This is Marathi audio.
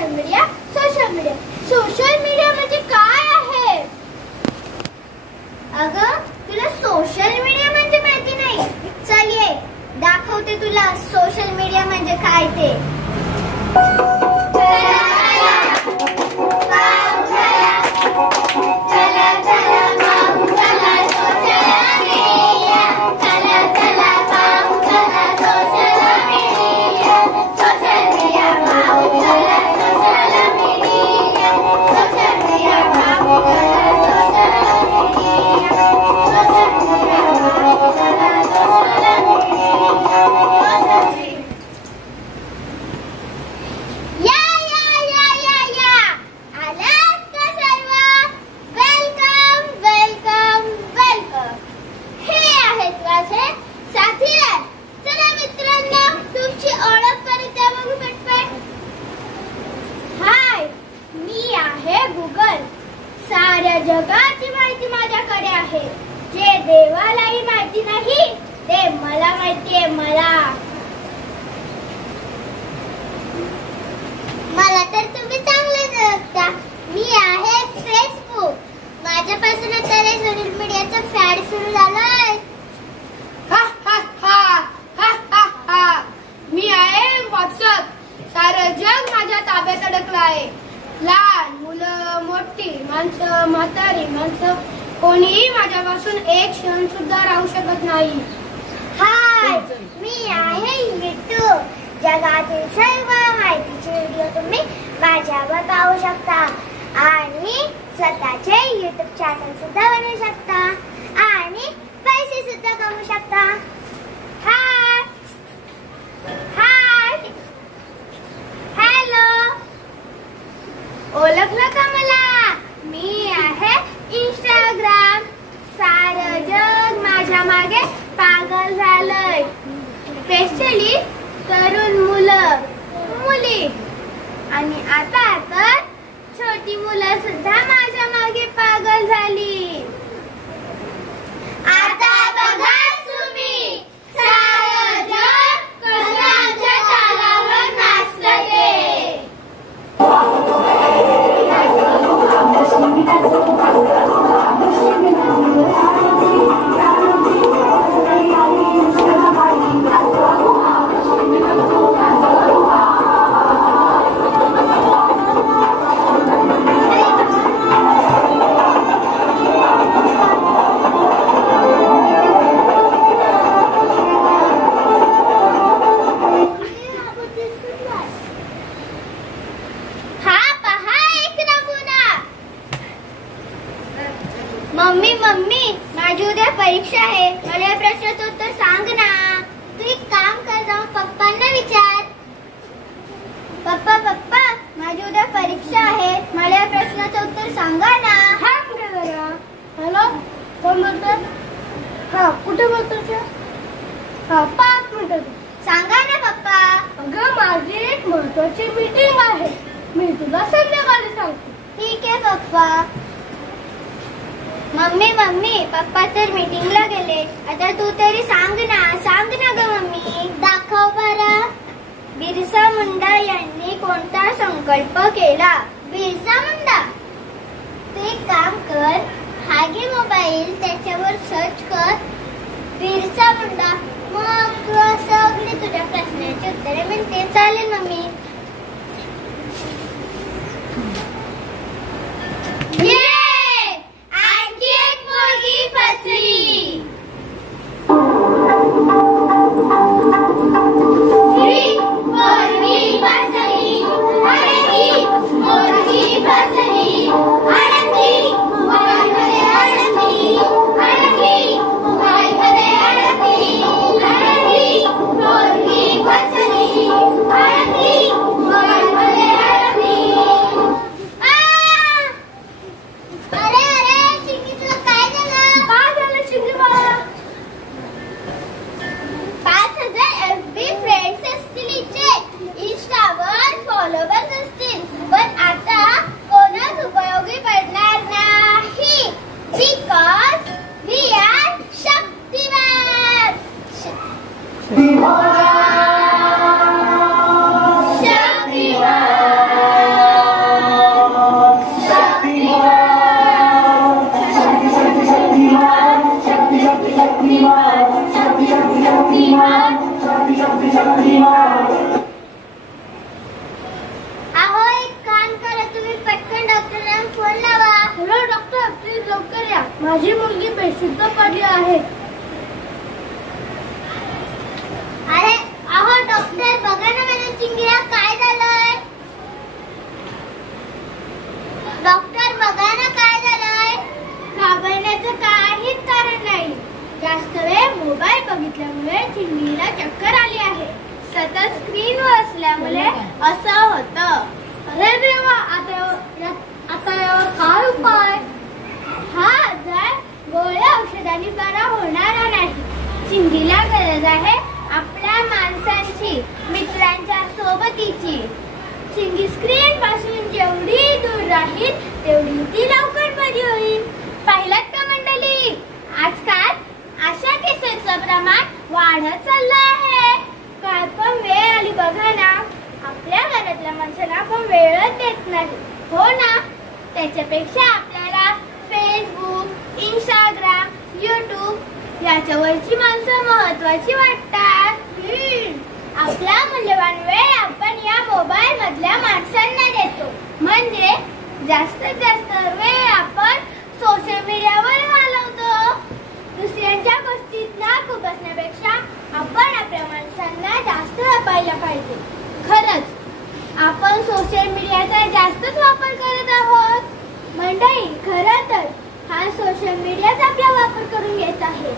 सोशल मीडिया म्हणजे काय आहे? अगं तुला सोशल मीडिया म्हणजे माहिती नाही? चल ये दाखवते तुला सोशल मीडिया म्हणजे काय ते. साऱ्या जगाची माहिती माझ्याकडे आहे. जे देवालाही माहिती नाही ते मला माहिती आहे. मला तर तुम्ही चांगले ओळखता. मी आहे फेसबुक. माझ्यापासून आता सोशल मीडियाचं फॅड सुरू झालंय. मी आहे व्हॉट्सअप. सारं जग माझ्या ताब्यात अडकलं आहे. लहान मुलं, मोठी माणसं, म्हातारी माणसं, कोणीही माझ्यापासून एक क्षण सुद्धा राहू शकत नाही. हाय, मी आहे युट्यूब. जगातील सर्व माहितीचे व्हिडिओ तुम्ही माझ्यावर पाहू शकता आणि स्वतःचे युट्यूब चॅनल सुद्धा बनवू शकता आणि पैसे सुद्धा कमवू शकता. हाय हाय हॅलो, ओळखलं का मला? मी आहे इंस्टाग्राम. सारं जग माझ्या मागे पागल झालंय. स्पेशली तरुण मुलं, मुली आणि आता तर छोटी मुलं सुद्धा माझ्या मागे पागल झाली. आता बघा तुम्ही सारं जग कसं आमच्या तालावर नाचतं ते. मम्मी माझी उद्या परीक्षा आहे. मला प्रश्नाचं उत्तर सांग ना. तू एक काम कर, जाऊन पप्पांना विचार. पप्पा माझी उद्या परीक्षा आहे. मला प्रश्नाचं उत्तर सांगा ना. हा कुठे जरा. हॅलो, कोण बोलतोय? हा कुठे बोलतोय? हा 5 मिनिटं. सांगा ना पप्पा. अगं माझी एक महत्वाची मीटिंग आहे. मी तुला संध्याकाळी सांगते. ठीक आहे पप्पा. मम्मी पप्पा तर मीटिंगला गेले. आता तू तरी सांग ना ग मम्मी. दाखव बरं. बिरसा मुंडा यांनी कोणता संकल्प केला? बिरसा मुंडा. तू एक काम कर, हा घे मोबाईल, त्याच्यावर सर्च कर बिरसा मुंडा. मग सगळे तुझ्या प्रश्नाची उत्तरे मिळते. चालेल मम्मी. माझी मुलगी बेशुद्ध पडली आहे. अरे अहो डॉक्टर, बघा ना माझ्या चिंगीला काय झालंय. डॉक्टर बघा ना काय झालंय. घाबरण्याचं काहीच कारण नाही. जास्त वेळ मोबाईल बघितल्यामुळे चिंगीला चक्कर आली आहे. सतत स्क्रीनवर असल्यामुळे असं होतं. अरे देवा, आता यावर काय उपाय? हा आजार गोळ्या औषधांनी बरा होणारा नाही. चिंगीला गरज आहे आपल्या माणसांची, मित्रांच्या सोबतीची. चिंगी स्क्रीन पासून जेवढी दूर राहील तेवढी ती लवकर बरी होईल. पाहिलात का मंडळी, आजकाल अशा केसेसचं प्रमाण वाढत चाललं आहे. काय पण वेळ आली बघा ना. आपल्या घरातल्या माणसांना आपण वेळच देत नाही. हो ना. त्याच्यापेक्षा आपल्याला फेसबुक, इंस्टाग्राम, युट्यूब याच्यावरची माणसं महत्वाची वाटतात. आपला मूल्यवान वेळ आपण या मोबाईल मधल्या माणसांना देतो. म्हणजे जास्तीत जास्त वेळ आपण सोशल मीडियावर घालवतो. दुसऱ्यांच्या गोष्टीत नाक बसण्यापेक्षा आपण आपल्या माणसांना जास्त जपायला पाहिजे. खरंच आपण सोशल मीडियाचा जास्तच वापर करत आहोत. मंडळी, खरं तर हा सोशल मीडियाचा आपला वापर करून घेत आहे.